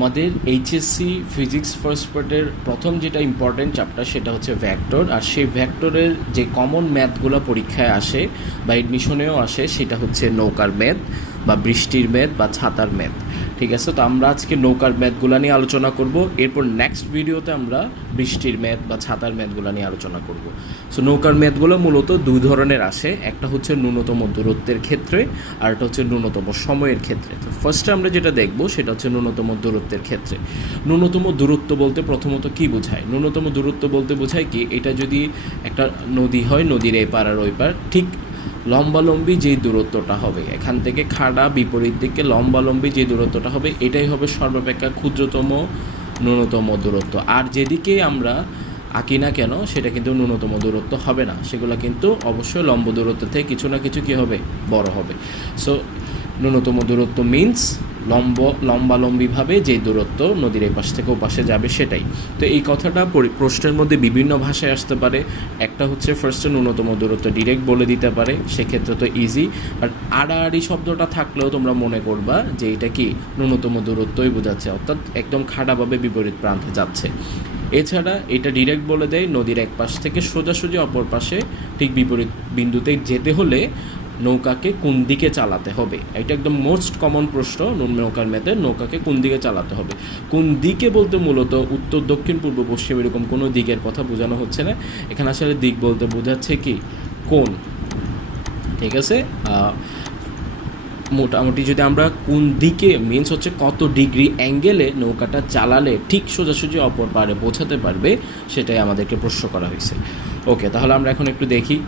আমাদের HSC physics first পার্টের প্রথম যেটা ইম্পর্টেন্ট চ্যাপ্টার সেটা হচ্ছে ভ্যাক্টর, আর সেই ভ্যাক্টরের যে কমন ম্যাথগুলো পরীক্ষায় আসে বা এডমিশনেও আসে সেটা হচ্ছে নৌকার ম্যাথ বা বৃষ্টির ম্যাথ বা ছাতার ম্যাথ। ঠিক আছে, তো আমরা আজকে নৌকার ম্যাথগুলো নিয়ে আলোচনা করব, এরপর নেক্সট ভিডিওতে আমরা বৃষ্টির ম্যাথ বা ছাতার ম্যাথগুলো নিয়ে আলোচনা করব। সো নৌকার ম্যাথগুলো মূলত দুই ধরনের আসে, একটা হচ্ছে ন্যূনতম দূরত্বের ক্ষেত্রে আর একটা হচ্ছে ন্যূনতম সময়ের ক্ষেত্রে। তো ফার্স্টে আমরা যেটা দেখব সেটা হচ্ছে ন্যূনতম দূরত্বের ক্ষেত্রে। ন্যূনতম দূরত্ব বলতে প্রথমত কি বোঝায়? ন্যূনতম দূরত্ব বলতে বোঝায় কি, এটা যদি একটা নদী হয়, নদীর এই পার আর ওই পার ঠিক লম্বালম্বি যেই দূরত্বটা হবে, এখান থেকে খাড়া বিপরীত দিকে লম্বালম্বি যে দূরত্বটা হবে এটাই হবে সর্বাপেক্ষা ক্ষুদ্রতম ন্যূনতম দূরত্ব। আর যেদিকে আমরা আঁকি না কেন সেটা কিন্তু ন্যূনতম দূরত্ব হবে না, সেগুলো কিন্তু অবশ্যই লম্ব দূরত্ব থেকে কিছু না কিছু কী হবে, বড় হবে। সো ন্যূনতম দূরত্ব মিন্স লম্বালম্বিভাবে যে দূরত্ব নদীর এই পাশ থেকে ও পাশে যাবে সেটাই। তো এই কথাটা প্রশ্নের মধ্যে বিভিন্ন ভাষায় আসতে পারে। একটা হচ্ছে ফার্স্টে ন্যূনতম দূরত্ব ডিরেক্ট বলে দিতে পারে, সেক্ষেত্রে তো ইজি। বাট আড়াআড়ি শব্দটা থাকলেও তোমরা মনে করবা যে এটা কি ন্যূনতম দূরত্বই বোঝাচ্ছে, অর্থাৎ একদম খাড়াভাবে বিপরীত প্রান্তে যাচ্ছে। এছাড়া এটা ডিরেক্ট বলে দেয় নদীর এক পাশ থেকে সোজাসুজি অপর পাশে ঠিক বিপরীত বিন্দুতে যেতে হলে নৌকাকে কোন দিকে চালাতে হবে। এটা একদম মোস্ট কমন প্রশ্ন নৌকার ম্যাথে, নৌকাকে কোন দিকে চালাতে হবে। কোন দিকে বলতে মূলত উত্তর দক্ষিণ পূর্ব পশ্চিম এরকম কোনো দিকের কথা বোঝানো হচ্ছে না, এখানে আসলে দিক বলতে বোঝাচ্ছে কি কোন। ঠিক আছে, মোটামুটি যদি আমরা কোন দিকে মিন্স হচ্ছে কত ডিগ্রি অ্যাঙ্গেলে নৌকাটা চালালে ঠিক সোজাসুজি অপর পারে পৌঁছাতে পারবে, সেটাই আমাদেরকে প্রশ্ন করা হয়েছে। ওকে, তাহলে আমরা এখন একটু দেখি।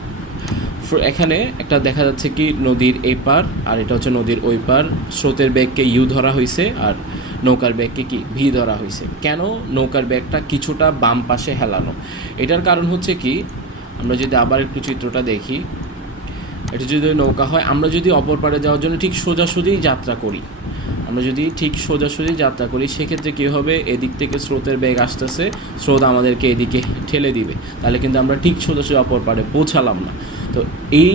এখানে একটা দেখা যাচ্ছে কি নদীর এই পার আর এটা হচ্ছে নদীর ওই পার, স্রোতের বেগকে ইউ ধরা হয়েছে আর নৌকার ব্যাগকে কি ভি ধরা হয়েছে। কেন নৌকার ব্যাগটা কিছুটা বাম পাশে হেলানো? এটার কারণ হচ্ছে কি, আমরা যদি আবার একটু চিত্রটা দেখি, এটা যদি নৌকা হয়, আমরা যদি অপর পারে যাওয়ার জন্য ঠিক সোজাসুজি যাত্রা করি, সেক্ষেত্রে কী হবে, এদিক থেকে স্রোতের বেগ আসতেছে, স্রোত আমাদেরকে এদিকে ঠেলে দিবে, তাহলে কিন্তু আমরা ঠিক সোজাসুজি অপর পারে পৌঁছালাম না। তো এই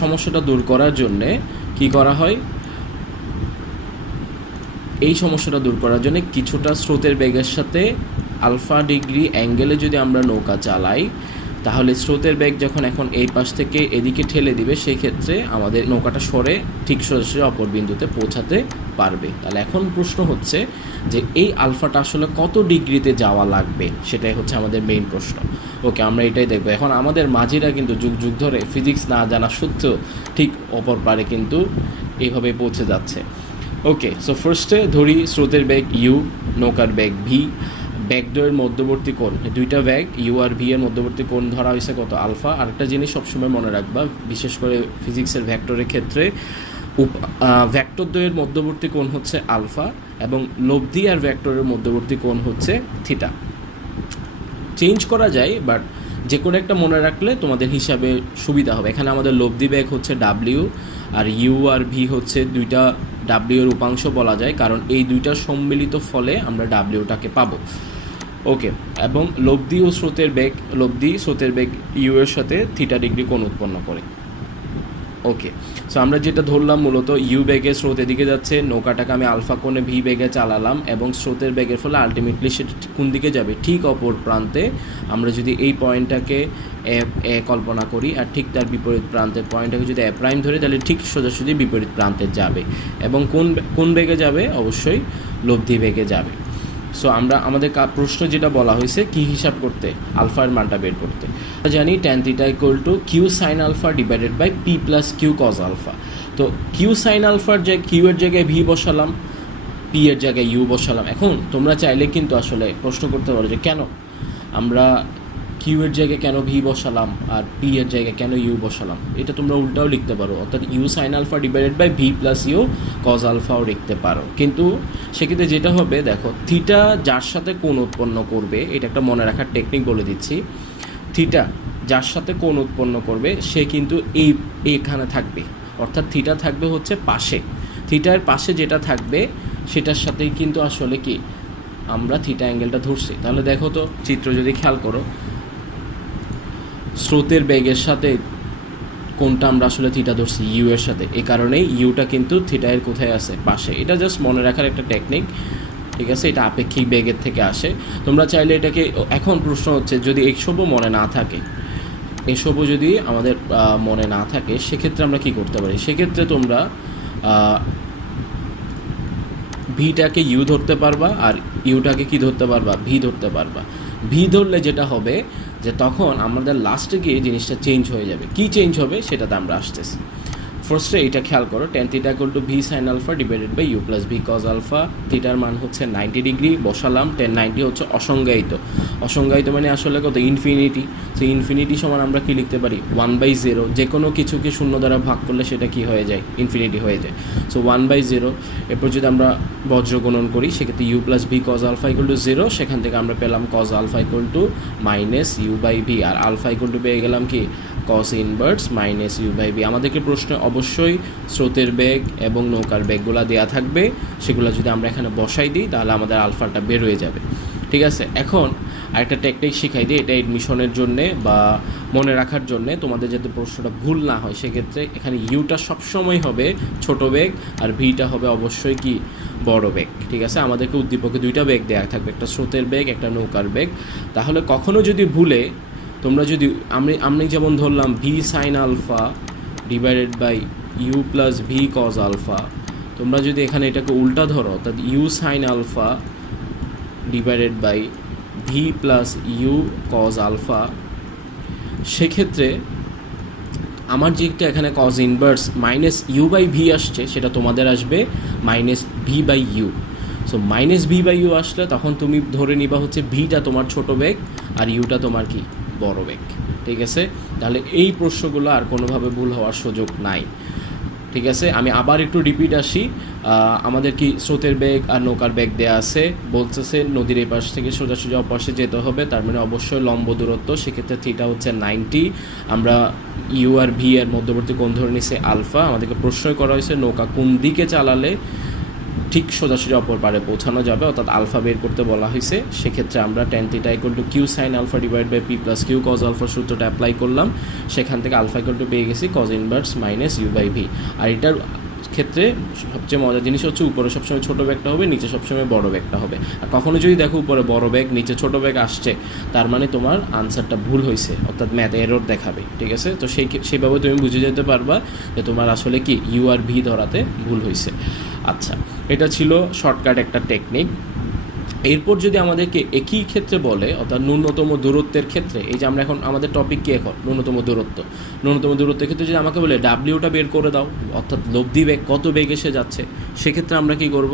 সমস্যাটা দূর করার জন্যে কী করা হয়, কিছুটা স্রোতের বেগের সাথে আলফা ডিগ্রি অ্যাঙ্গেলে যদি আমরা নৌকা চালাই, তাহলে স্রোতের বেগ যখন এখন এই পাশ থেকে এদিকে ঠেলে দিবে, সেই ক্ষেত্রে আমাদের নৌকাটা সরে ঠিক সোজাসুজি অপর বিন্দুতে পৌঁছাতে পারবে। তাহলে এখন প্রশ্ন হচ্ছে যে এই আলফাটা আসলে কত ডিগ্রিতে যাওয়া লাগবে, সেটাই হচ্ছে আমাদের মেইন প্রশ্ন। ওকে, আমরা এটাই দেখবো। এখন আমাদের মাঝিরা কিন্তু যুগ যুগ ধরে ফিজিক্স না জানা সত্ত্বেও ঠিক অপর পারে কিন্তু এইভাবে পৌঁছে যাচ্ছে। ওকে, সো ফার্স্টে ধরি স্রোতের বেগ ইউ, নৌকার বেগ ভি, ব্যাগদ্বয়ের মধ্যবর্তী কোণ, দুইটা ব্যাগ ইউ আর ভি এর মধ্যবর্তী কোণ ধরা হয়েছে কত, আলফা। আরেকটা জিনিস সবসময় মনে রাখবা, বিশেষ করে ফিজিক্সের ভ্যাক্টরের ক্ষেত্রে ভ্যাক্টরদ্বয়ের মধ্যবর্তী কোণ হচ্ছে আলফা এবং লব্ধি আর ভ্যাক্টরের মধ্যবর্তী কোণ হচ্ছে থিটা। চেঞ্জ করা যায়, বাট যে কোনো একটা মনে রাখলে তোমাদের হিসাবে সুবিধা হবে। এখানে আমাদের লব্ধি বেগ হচ্ছে ডাব্লিউ আর ইউ আর ভি হচ্ছে দুইটা ডাব্লিউ এর উপাংশ বলা যায়, কারণ এই দুইটার সম্মিলিত ফলে আমরা ডাব্লিউটাকে পাবো। ওকে, এবং লব্ধি স্রোতের বেগ ইউ এর সাথে থিটা ডিগ্রি কোণ উৎপন্ন করে। ওকে, সো আমরা যেটা ধরলাম মূলত ইউ বেগে স্রোত এদিকে যাচ্ছে, নৌকাটাকে আমি আলফা কোণে ভি বেগে চালালাম এবং স্রোতের বেগের ফলে আলটিমেটলি সেটা কোন দিকে যাবে, ঠিক অপর প্রান্তে। আমরা যদি এই পয়েন্টটাকে এ কল্পনা করি আর ঠিক তার বিপরীত প্রান্তের পয়েন্টটাকে যদি এ প্রাইম ধরি, তাহলে ঠিক সোজাসুজি বিপরীত প্রান্তে যাবে এবং কোন বেগে যাবে, অবশ্যই লব্ধি বেগে যাবে। সো আমাদের প্রশ্ন যেটা বলা হয়েছে কি হিসাব করতে, আলফার মানটা বের করতে। আমরা জানি tan theta equal to Q sine alpha divided by P plus Q cos alpha. তো কিউ সাইন আলফার কিউ এর জায়গায় ভি বসালাম, পি এর জায়গায় ইউ বসালাম। এখন তোমরা চাইলে কিন্তু আসলে প্রশ্ন করতে পারো যে কেন আমরা কিউ এর জায়গায় কেন ভি বসালাম আর পি এর জায়গায় কেন ইউ বসালাম। এটা তোমরা উল্টাও লিখতে পারো, অর্থাৎ you sine alpha divided by V plus you cos আলফাও লিখতে পারো। কিন্তু সেক্ষেত্রে যেটা হবে, দেখো থিটা যার সাথে কোণ উৎপন্ন করবে, এটা একটা মনে রাখার টেকনিক বলে দিচ্ছি। থিটা যার সাথে কোণ উৎপন্ন করবে সে কিন্তু এইখানে থাকবে, অর্থাৎ থিটা থাকবে হচ্ছে পাশে। থিটার পাশে যেটা থাকবে সেটার সাথেই কিন্তু আসলে কি আমরা থিটা অ্যাঙ্গেলটা ধরছি। তাহলে দেখো তো চিত্র যদি খেয়াল করো, স্রোতের বেগের সাথে কোনটা আমরা আসলে থিটা ধরছি, ইউ এর সাথে। এই কারণেই ইউটা কিন্তু থিটা এর কোথায় আছে, পাশে। এটা জাস্ট মনে রাখার একটা টেকনিক, ঠিক আছে, এটা আপেক্ষিক বেগের থেকে আসে। তোমরা চাইলে এটাকে, এখন প্রশ্ন হচ্ছে যদি এইসবও মনে না থাকে, এসবও যদি আমাদের মনে না থাকে, সেক্ষেত্রে আমরা কি করতে পারি? সেক্ষেত্রে তোমরা ভিটাকে ইউ ধরতে পারবা, আর ইউটাকে কি ধরতে পারবা? ভি ধরতে পারবা। ভি ধরলে যেটা হবে যে তখন আমাদের লাস্টে গিয়ে জিনিসটা চেঞ্জ হয়ে যাবে। কি চেঞ্জ হবে সেটাতে আমরা আসতেছি। ফার্স্টে এটা খেয়াল করো, tan θ = V sine alpha divided by U plus V cos alpha. থিটার মান হচ্ছে 90 ডিগ্রি বসালাম। tan 90 হচ্ছে অসংজ্ঞায়িত। অসংজ্ঞায়িত মানে আসলে কত? ইনফিনিটি। সো ইনফিনিটি সমান আমরা কি লিখতে পারি? 1/0। যে কোনো কিছুকে শূন্য দ্বারা ভাগ করলে সেটা কি হয়ে যায়? ইনফিনিটি হয়ে যায়। সো 1/0। এরপর যদি আমরা বজ্র গুণন করি, সেক্ষেত্রে U plus V cos alpha = 0। সেখান থেকে আমরা পেলাম কজ আলফা = -u/v, আর আলফা পেয়ে গেলাম কি? Cos inverse -u/v। আমাদেরকে প্রশ্নে অবশ্যই স্রোতের বেগ এবং নৌকার বেগগুলো দেওয়া থাকবে, সেগুলো যদি আমরা এখানে বসাই দিই তাহলে আমাদের আলফাটা বের হয়ে যাবে। ঠিক আছে, এখন আরেকটা টেকনিক শিখাই দিই, এটা এডমিশনের জন্যে বা মনে রাখার জন্যে, তোমাদের যাতে প্রশ্নটা ভুল না হয় সেক্ষেত্রে এখানে ইউটা সবসময় হবে ছোট বেগ আর ভিটা হবে অবশ্যই কি? বড় বেগ। ঠিক আছে, আমাদেরকে উদ্দীপকে দুইটা বেগ দেওয়া থাকবে, একটা স্রোতের বেগ, একটা নৌকার বেগ। তাহলে কখনো যদি ভুলে তোমরা যদি আমি যেমন ধরলাম V sine alpha divided by U plus V cos alpha, তোমরা যদি এখানে এটাকে উল্টা ধরো অর্থাৎ you sine alpha divided by V plus you cos alpha, সেক্ষেত্রে আমার যেটা এখানে কজ ইনভার্স -u/v আসছে, সেটা তোমাদের আসবে -v/u। সো -v/u আসলে তখন তুমি ধরে নিবা হচ্ছে ভিটা তোমার ছোট বেগ আর ইউটা তোমার কি? বড় বেগ। ঠিক আছে, তাহলে এই প্রশ্নগুলো আর কোনোভাবে ভুল হওয়ার সুযোগ নাই। ঠিক আছে, আমি আবার একটু রিপিট আসি। আমাদের কি স্রোতের বেগ আর নৌকার বেগ দেওয়া আছে, বলতেছে নদীর এই পাশ থেকে সোজাসুজি অপাশে যেতে হবে, তার মানে অবশ্যই লম্ব দূরত্ব, সেক্ষেত্রে থিটা হচ্ছে 90। আমরা ইউ আর ভি এর মধ্যবর্তী কোণ ধরে নিছে আলফা। আমাদেরকে প্রশ্নই করা হয়েছে নৌকা কোন দিকে চালালে ঠিক সোজাসুজি অপর পারে পৌঁছানো যাবে, অর্থাৎ আলফা বের করতে বলা হয়েছে। সেক্ষেত্রে আমরা tan θ = q sin alpha divide by p plus q cos alpha সূত্রটা অ্যাপ্লাই করলাম। সেখান থেকে আলফা পেয়ে গেছি cos ইনভার্স -u/v। আর এটার ক্ষেত্রে সবচেয়ে মজার জিনিস হচ্ছে উপরে সবসময় ছোটো ব্যাগটা হবে, নিচে সবসময় বড় ব্যাগটা হবে। আর কখনো যদি দেখো উপরে বড় ব্যাগ নিচে ছোটো ব্যাগ আসছে, তার মানে তোমার আনসারটা ভুল হয়েছে, অর্থাৎ ম্যাথ এরর দেখাবে। ঠিক আছে, তো সেইভাবে তুমি বুঝে যেতে পারবা যে তোমার আসলে কি ইউ আর ভি ধরাতে ভুল হয়েছে। আচ্ছা, এটা ছিল শর্টকাট একটা টেকনিক। এরপর যদি আমাদেরকে একই ক্ষেত্রে বলে, অর্থাৎ ন্যূনতম দূরত্বের ক্ষেত্রে, এই যে আমরা এখন আমাদের টপিক কি এখন? ন্যূনতম দূরত্ব। ন্যূনতম দূরত্বের ক্ষেত্রে যদি আমাকে বলে ডাব্লিউটা বের করে দাও, অর্থাৎ লব্ধি বেগ কত বেগে সে যাচ্ছে, সেক্ষেত্রে আমরা কি করব?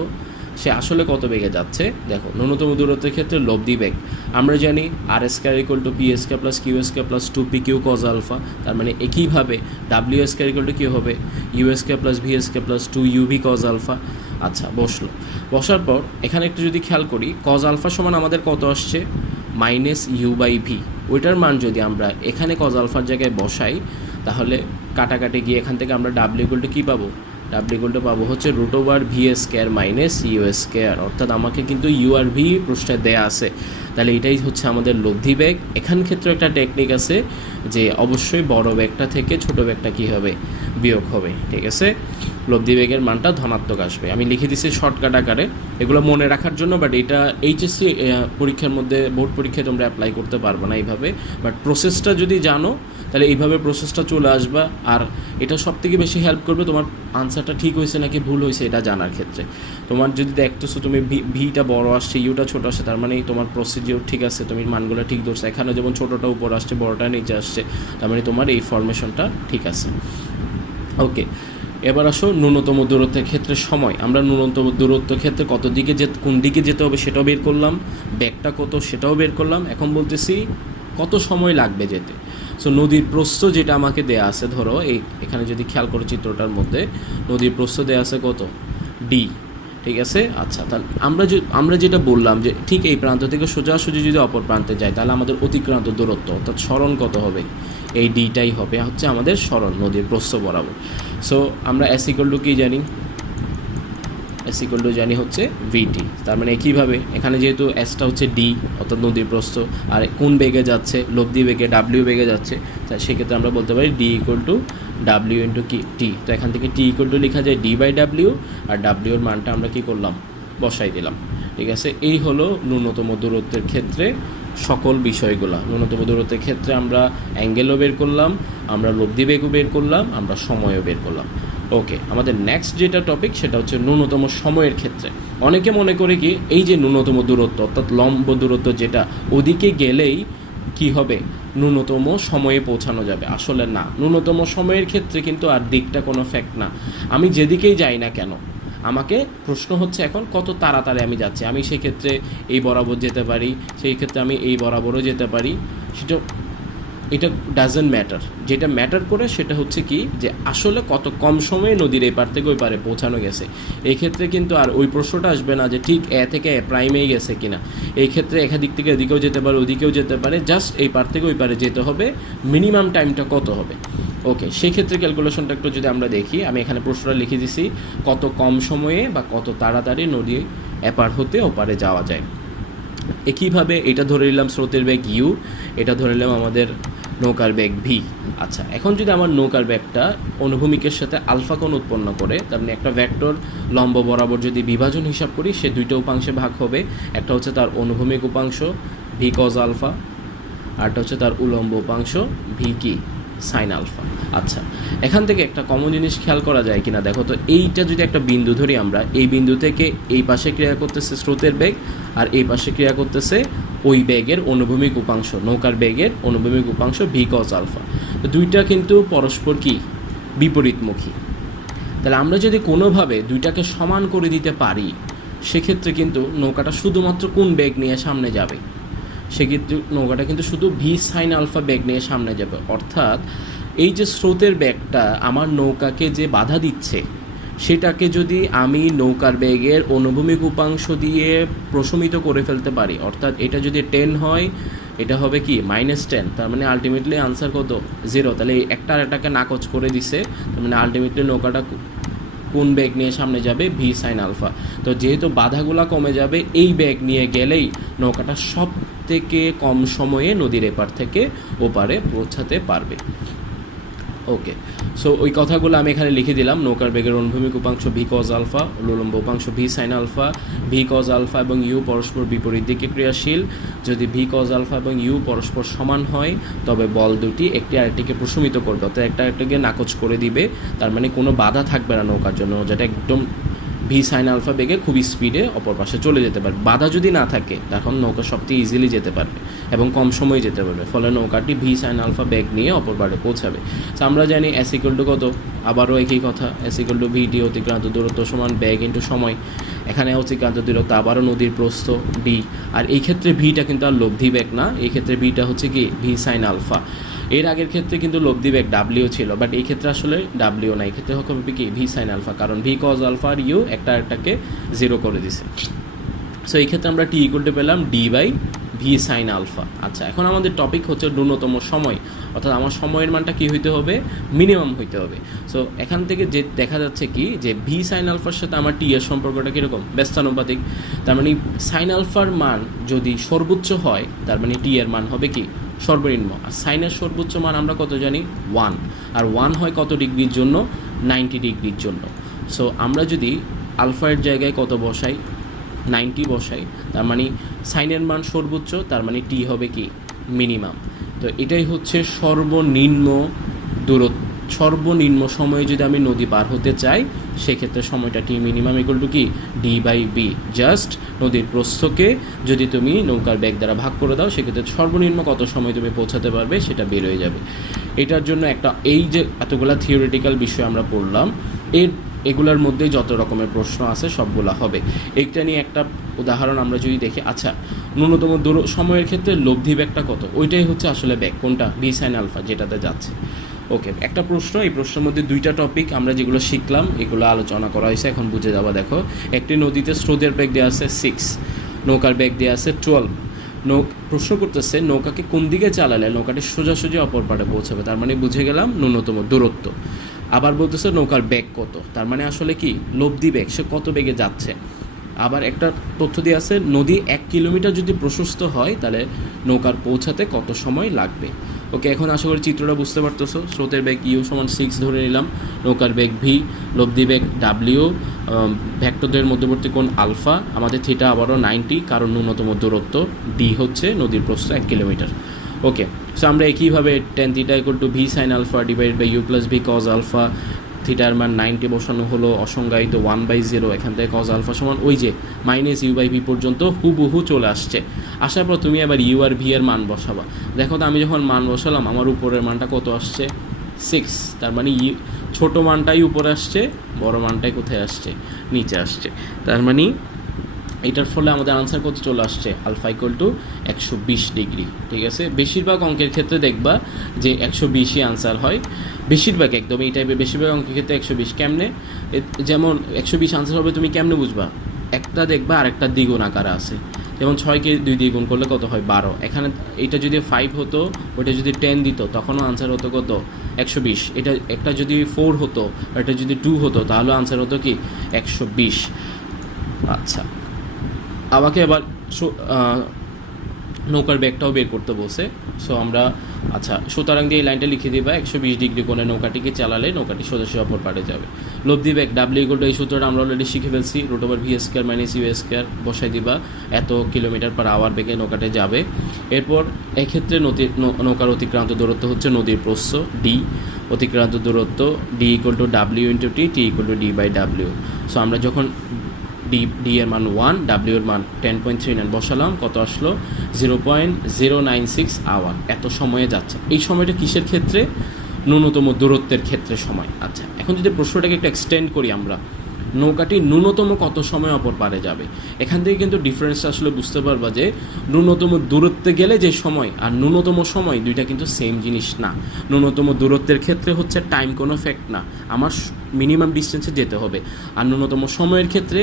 সে আসলে কত বেগে যাচ্ছে দেখো। ন্যূনতম দূরত্বের ক্ষেত্রে লব্ধি বেগ আমরা জানি r² = p² plus q² plus 2pq cos alpha. তার মানে একইভাবে w² কী হবে? u² plus v² plus 2uv cos alpha. আচ্ছা, বসার পর এখানে একটু যদি খেয়াল করি, cos আলফা সমান আমাদের কত আসছে? -u/v। ওইটার মান যদি আমরা এখানে cos আলফার জায়গায় বসাই, তাহলে কাটাকাটি গিয়ে এখান থেকে আমরা w কী পাবো? w পাবো হচ্ছে √v² -u²। অর্থাৎ আমাকে কিন্তু ইউ আর ভি প্রশ্নে দেয়া আছে, তাহলে এটাই হচ্ছে আমাদের লব্ধি বেগ। এখান ক্ষেত্রে একটা টেকনিক আছে যে অবশ্যই বড় ব্যাগটা থেকে ছোট ব্যাগটা কী হবে? বিয়োগ হবে। ঠিক আছে, লব্ধি বেগের মানটা ধনাত্মক আসবে। আমি লিখে দিচ্ছি শর্টকাট আকারে, এগুলো মনে রাখার জন্য। বাট এটা এইচএসসি পরীক্ষার মধ্যে, বোর্ড পরীক্ষায় তোমরা অ্যাপ্লাই করতে পারবে না এইভাবে। বাট প্রসেসটা যদি জানো তাহলে এইভাবে প্রসেসটা চলে আসবা। আর এটা সবথেকে বেশি হেল্প করবে তোমার আনসারটা ঠিক হয়েছে নাকি ভুল হয়েছে এটা জানার ক্ষেত্রে। তোমার যদি দেখতেছো তুমি ভিটা বড় আসছে, ইউটা ছোটো আসছে, তার মানে তোমার প্রসিডিওর ঠিক আছে, তুমি মানগুলো ঠিক ধরছো। এখানে যেমন ছোটোটা উপর আসছে, বড়টা নিচে আসছে, তার মানে তোমার এই ফরমেশনটা ঠিক আছে। ওকে, এবার আসো ন্যূনতম দূরত্বের ক্ষেত্রে সময়। আমরা ন্যূনতম দূরত্বের ক্ষেত্রে কোন দিকে যেতে হবে সেটাও বের করলাম, ব্যাগটা কত সেটাও বের করলাম। এখন বলতেছি কত সময় লাগবে যেতে। সো নদীর প্রস্থ যেটা আমাকে দেয়া আছে, ধরো এখানে যদি খেয়াল করো চিত্রটার মধ্যে, নদীর প্রস্থ দেয়া আছে কত? ডি। ঠিক আছে, আচ্ছা, তাহলে আমরা যেটা বললাম যে ঠিক এই প্রান্ত থেকে সোজাসুজি যদি অপর প্রান্তে যায়, তাহলে আমাদের অতিক্রান্ত দূরত্ব অর্থাৎ সরণ কত হবে? এই ডিটাই হবে হচ্ছে আমাদের সরণ নদীর প্রস্থ বরাবর। সো আমরা S = কি জানি? S = জানি হচ্ছে ভিটি। তার মানে একইভাবে এখানে যেহেতু এসটা হচ্ছে ডি অর্থাৎ নদীর প্রস্থ, আর কোন বেগে যাচ্ছে? লব্ধি বেগে, ডাব্লিউ বেগে যাচ্ছে। তাই সেক্ষেত্রে আমরা বলতে পারি D = W × কি? টি। তো এখান থেকে T = লেখা যায় D/W, আর W এর মানটা আমরা কী করলাম? বসাই দিলাম। ঠিক আছে, এই হলো ন্যূনতম দূরত্বের ক্ষেত্রে সকল বিষয়গুলো। ন্যূনতম দূরত্বের ক্ষেত্রে আমরা অ্যাঙ্গেলও বের করলাম, আমরা লব্ধি বেগও বের করলাম, আমরা সময়ও বের করলাম। ওকে, আমাদের নেক্সট যেটা টপিক সেটা হচ্ছে ন্যূনতম সময়ের ক্ষেত্রে। অনেকে মনে করে কি এই যে ন্যূনতম দূরত্ব অর্থাৎ লম্ব দূরত্ব যেটা, ওদিকে গেলেই কি হবে, ন্যূনতম সময়ে পৌঁছানো যাবে। আসলে না, ন্যূনতম সময়ের ক্ষেত্রে কিন্তু আর দিকটা কোনো ফ্যাক্ট না। আমি যেদিকেই যাই না কেন, আমাকে প্রশ্ন হচ্ছে এখন কত তাড়াতাড়ি আমি যাচ্ছি। আমি সেই ক্ষেত্রে এই বরাবর যেতে পারি, সেই ক্ষেত্রে আমি এই বরাবরও যেতে পারি, সেটা এটা ডাজন্ট ম্যাটার। যেটা ম্যাটার করে সেটা হচ্ছে কি যে আসলে কত কম সময়ে নদীর এই পার থেকে ওই পারে পৌঁছানো গেছে। এই ক্ষেত্রে কিন্তু আর ওই প্রশ্নটা আসবে না যে ঠিক এ থেকে এ প্রাইমেই গেছে কিনা। এই ক্ষেত্রে একাধিক থেকে এদিকেও যেতে পারে, ওদিকেও যেতে পারে, জাস্ট এই পার থেকে ওই পারে যেতে হবে, মিনিমাম টাইমটা কত হবে। ওকে, সেই ক্ষেত্রে ক্যালকুলেশনটা একটু যদি আমরা দেখি, আমি এখানে প্রশ্নটা লিখে দিছি কত কম সময়ে বা কত তাড়াতাড়ি নদী এপার হতে ওপারে যাওয়া যায়। একইভাবে এটা ধরে নিলাম স্রোতের বেগ ইউ, এটা ধরে নিলাম আমাদের নৌকার বেগ ভি। আচ্ছা, এখন যদি আমার নৌকার বেগটা অনুভূমিকের সাথে আলফা কোণ উৎপন্ন করে, তার মানে একটা ভেক্টর লম্ব বরাবর যদি বিভাজন হিসাব করি, সে দুইটা উপাংশে ভাগ হবে। একটা হচ্ছে তার অনুভূমিক উপাংশ ভি কজ আলফা, আরটা হচ্ছে তার উলম্ব উপাংশ ভি কি সাইন আলফা। আচ্ছা, এখান থেকে একটা কমন জিনিস খেয়াল করা যায় কিনা দেখো তো। এইটা যদি একটা বিন্দু ধরি আমরা, এই বিন্দু থেকে এই পাশে ক্রিয়া করতেছে স্রোতের বেগ, আর এই পাশে ক্রিয়া করতেছে ওই বেগের অনুভূমিক উপাংশ, নৌকার বেগের অনুভূমিক উপাংশ ভি কজ আলফা। তো দুইটা কিন্তু পরস্পর কি বিপরীতমুখী। তাহলে আমরা যদি কোনোভাবে দুইটাকে সমান করে দিতে পারি, সেক্ষেত্রে কিন্তু নৌকাটা শুধুমাত্র কোন বেগ নিয়ে সামনে যাবে, সেক্ষেত্রে নৌকাটা কিন্তু শুধু ভি সাইন আলফা বেগ নিয়ে সামনে যাবে। অর্থাৎ এই যে স্রোতের বেগটা আমার নৌকাকে যে বাধা দিচ্ছে, সেটাকে যদি আমি নৌকার বেগের অনুভূমিক উপাংশ দিয়ে প্রশমিত করে ফেলতে পারি, অর্থাৎ এটা যদি 10 হয়, এটা হবে কি -10, তার মানে আলটিমেটলি আনসার কত 0। তাহলে একটা আর একটাকে নাকচ করে দিছে, তার মানে আলটিমেটলি নৌকাটা কোন বেগ নিয়ে সামনে যাবে, ভি সাইন আলফা। তো যেহেতু বাধাগুলা কমে যাবে, এই বেগ নিয়ে গেলেই নৌকাটা সব থেকে কম সময়ে নদীর এপার থেকে ওপারে পৌঁছাতে পারবে। ওকে, সো ওই কথাগুলো আমি এখানে লিখে দিলাম। নৌকার বেগের অনুভূমিক উপাংশ ভি কজ আলফা, উলম্ব উপাংশ V sine alpha. V cos alpha এবং ইউ পরস্পর বিপরীত দিকে ক্রিয়াশীল। যদি ভি কজ আলফা এবং ইউ পরস্পর সমান হয়, তবে বল দুটি একটি আরেকটিকে প্রশমিত করবে, অর্থাৎ একটা আরেকটাকে নাকচ করে দিবে। তার মানে কোনো বাধা থাকবে না নৌকার জন্য, যেটা একদম ভি সাইন আলফা বেগে খুবই স্পিডে অপর পাশে চলে যেতে পারবে। বাধা যদি না থাকে, তখন নৌকা সবচেয়ে ইজিলি যেতে পারবে এবং কম সময়ে যেতে পারবে, ফলে নৌকাটি ভি সাইন আলফা বেগ নিয়ে অপর পারে পৌঁছাবে। তো আমরা জানি এস ইকুয়াল টু কত, আবারও একই কথা, এস ইকুয়াল টু ভিটি অতিক্রান্ত দূরত্ব সমান বেগ ইন্টু সময়। এখানে অতিক্রান্ত দূরত্ব আবারও নদীর প্রস্থ ডি, আর এই ক্ষেত্রে ভিটা কিন্তু আর লব্ধি বেগ না, এই ক্ষেত্রে ভিটা হচ্ছে কি ভি সাইন আলফা। এর আগের ক্ষেত্রে কিন্তু লব্ধি বেগ ডাব্লিউ ছিল, বাট এই ক্ষেত্রে আসলে ডাব্লিউ না, এই ক্ষেত্রে হবে কি ভি সাইন আলফা, কারণ ভি কজ আলফা আর ইউ একটা একটাকে 0 করে দিছে। সো এই ক্ষেত্রে আমরা টি ইকুয়াল টু পেলাম D by V sine alpha. আচ্ছা, এখন আমাদের টপিক হচ্ছে ন্যূনতম সময়, অর্থাৎ আমার সময়ের মানটা কী হইতে হবে, মিনিমাম হইতে হবে। সো এখান থেকে যে দেখা যাচ্ছে কি যে ভি সাইন আলফার সাথে আমার টি এর সম্পর্কটা কীরকম, ব্যস্তানুপাতিক। তার মানে সাইন আলফার মান যদি সর্বোচ্চ হয়, তার মানে টি এর মান হবে কি সর্বনিম্ন। আর সাইনের সর্বোচ্চ মান আমরা কত জানি 1, আর 1 হয় কত ডিগ্রির জন্য, 90 ডিগ্রির জন্য। সো আমরা যদি আলফার জায়গায় কত বসাই, 90 বসাই, তার মানে সাইনের মান সর্বোচ্চ, তার মানে টি হবে কি মিনিমাম। তো এটাই হচ্ছে সর্বনিম্ন দূরত্ব, সর্বনিম্ন সময়ে যদি আমি নদী পার হতে চাই, সেক্ষেত্রে সময়টা টি মিনিমাম ইকুয়াল টু কি ডি বাই বি। জাস্ট নদীর প্রস্থকে যদি তুমি নৌকার বেগ দ্বারা ভাগ করে দাও, সেক্ষেত্রে সর্বনিম্ন কত সময় তুমি পৌঁছাতে পারবে সেটা বের হয়ে যাবে। এটার জন্য একটা, এই যে এতগুলা থিওরিটিক্যাল বিষয় আমরা পড়লাম, এগুলোর মধ্যে যত রকমের প্রশ্ন আছে সবগুলা হবে। এইটা নিয়ে একটা উদাহরণ আমরা যদি দেখি। আচ্ছা, ন্যূনতম সময়ের ক্ষেত্রে লব্ধি বেগটা কত, ওইটাই হচ্ছে আসলে বেগ, কোনটা ভি সাইন আলফা যেটাতে যাচ্ছে। ওকে, একটা প্রশ্ন, এই প্রশ্নের মধ্যে দুইটা টপিক আমরা যেগুলো শিখলাম এগুলো আলোচনা করা হয়েছে, এখন বুঝে যাবা। দেখো, একটি নদীতে স্রোতের বেগ দেওয়া আছে 6, নৌকার বেগ দেওয়া আছে 12। প্রশ্ন করতেছে নৌকাকে কোন দিকে চালালে নৌকাটি সোজাসুজি অপর পাড়ে পৌঁছাবে, তার মানে বুঝে গেলাম ন্যূনতম দূরত্ব। আবার বলতেছে নৌকার বেগ কত, তার মানে আসলে কি লব্ধি বেগ, সে কত বেগে যাচ্ছে। আবার একটা তথ্য দিয়ে আছে নদী 1 কিলোমিটার যদি প্রশস্ত হয়, তাহলে নৌকার পৌঁছাতে কত সময় লাগবে। ওকে, এখন আশা করি চিত্রটা বুঝতে পারতেছো। স্রোতের বেগ ইউ সমান 6 ধরে নিলাম, নৌকার বেগ ভি, লব্ধি বেগ ডাব্লিউ, ভেক্টরদের মধ্যবর্তী কোণ আলফা, আমাদের থিটা আবারও 90 কারণ ন্যূনতম দূরত্ব, ডি হচ্ছে নদীর প্রস্থ 1 কিলোমিটার। ওকে, সো আমরা একইভাবে tan theta equal to V sine alpha divide by U plus V cos alpha, থিটার মান 90 বসানো হলো, অসংজ্ঞায়িত 1/0, এখান থেকে কজ আলফা সমান ওই যে মাইনাস ইউ বাই ভি পর্যন্ত হুবহু চলে আসছে। আসার পর তুমি এবার ইউ আর ভি এর মান বসাবা। দেখো তো আমি যখন মান বসালাম আমার উপরের মানটা কত আসছে, 6, তার মানে ছোটো মানটাই উপরে আসছে, বড় মানটাই কোথায় আসছে, নিচে আসছে। তার মানে এটার ফলে আমাদের আনসার কত চলে আসছে, আলফা ইকুয়াল টু 120 ডিগ্রি। ঠিক আছে, বেশিরভাগ অঙ্কের ক্ষেত্রে দেখবা যে 120ই আনসার হয়, বেশিরভাগ একদম এই টাইপের বেশিরভাগ অঙ্কের ক্ষেত্রে 120। কেমনে, যেমন 120 আনসার হবে তুমি কেমনে বুঝবা, একটা দেখবা আরেকটা দ্বিগুণ আকারে আছে, যেমন 6কে 2 দিয়ে গুণ করলে কত হয়, 12। এখানে এটা যদি 5 হতো, ওটা যদি 10 দিত তখনও আনসার হতো কত, 120। এটা একটা যদি 4 হতো, এটা যদি 2 হতো, তাহলে আনসার হতো কি 120। আচ্ছা, আমাকে এবার নৌকার ব্যাগটাও বের করতে বলছে। সো আমরা আচ্ছা সুতরাং দিয়ে এই লাইনটা লিখে দিবা, 120 ডিগ্রি কোণে নৌকাটিকে চালালে নৌকাটি সোজাসুজি অপর পাড়ে যাবে। লব্ধি বেগ ডাব্লিউ ইকুয়াল টু, এই সূত্রটা আমরা অলরেডি শিখে ফেলছি, root over V square minus U square বসাই দিবা, এত কিলোমিটার পার আওয়ার বেগে নৌকাটি যাবে। এরপর এক্ষেত্রে নৌকার অতিক্রান্ত দূরত্ব হচ্ছে নদীর প্রস্থ ডি, অতিক্রান্ত দূরত্ব D equal to W into T, T equal to D by W. So আমরা যখন ডি এর মান 1, ডাব্লিউ এর মান 10.39 বসালাম, কত আসলো 0.096 আওয়ার, এত সময়ে যাচ্ছে। এই সময়টা কিসের ক্ষেত্রে, ন্যূনতম দূরত্বের ক্ষেত্রে সময়। আচ্ছা, এখন যদি প্রশ্নটাকে একটু এক্সটেন্ড করি আমরা, নৌকাটি ন্যূনতম কত সময় অপর পারে যাবে, এখান থেকে কিন্তু ডিফারেন্সটা আসলে বুঝতে পারবা যে ন্যূনতম দূরত্বে গেলে যে সময় আর ন্যূনতম সময় দুইটা কিন্তু সেম জিনিস না। ন্যূনতম দূরত্বের ক্ষেত্রে হচ্ছে টাইম কোনো ফ্যাক্ট না, আমার মিনিমাম ডিস্টেন্সে যেতে হবে, আর ন্যূনতম সময়ের ক্ষেত্রে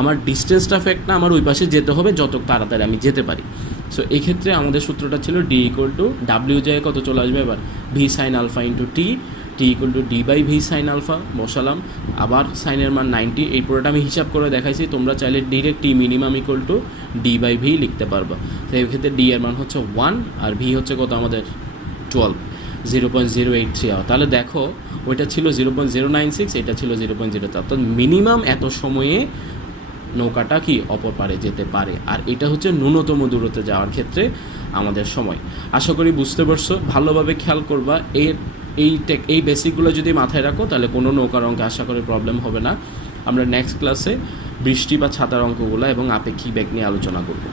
আমার ডিস্টেন্সটা ফ্যাক্ট না, আমার ওই পাশে যেতে হবে যত তাড়াতাড়ি আমি যেতে পারি। সো এই ক্ষেত্রে আমাদের সূত্রটা ছিল ডি ইকুয়াল টু ডাব্লিউ জায়গায় কত চলে আসবে এবার, V sine alpha into T, T equal to D by V sine alpha বসালাম, আবার সাইনের মান 90। এই পুরোটা আমি হিসাব করে দেখাইছি, তোমরা চাইলে direct T minimum equal to D by V লিখতে পারবা। তো এই ক্ষেত্রে ডি এর মান হচ্ছে 1 আর ভি হচ্ছে কত আমাদের 12, 0.083 আওয়ার। তাহলে দেখো ওইটা ছিল 0.096, এটা ছিল 0.0, অর্থাৎ মিনিমাম এত সময়ে নৌকাটা কি অপর পারে যেতে পারে, আর এটা হচ্ছে ন্যূনতম দূরত্বে যাওয়ার ক্ষেত্রে আমাদের সময়। আশা করি বুঝতে পারছো, ভালোভাবে খেয়াল করবা। এই বেসিকগুলো যদি মাথায় রাখো তাহলে কোনো নৌকার অঙ্কে আশা করি প্রবলেম হবে না। আমরা নেক্সট ক্লাসে বৃষ্টি বা ছাতার অঙ্কগুলো এবং আপেক্ষিক বেগ নিয়ে আলোচনা করব।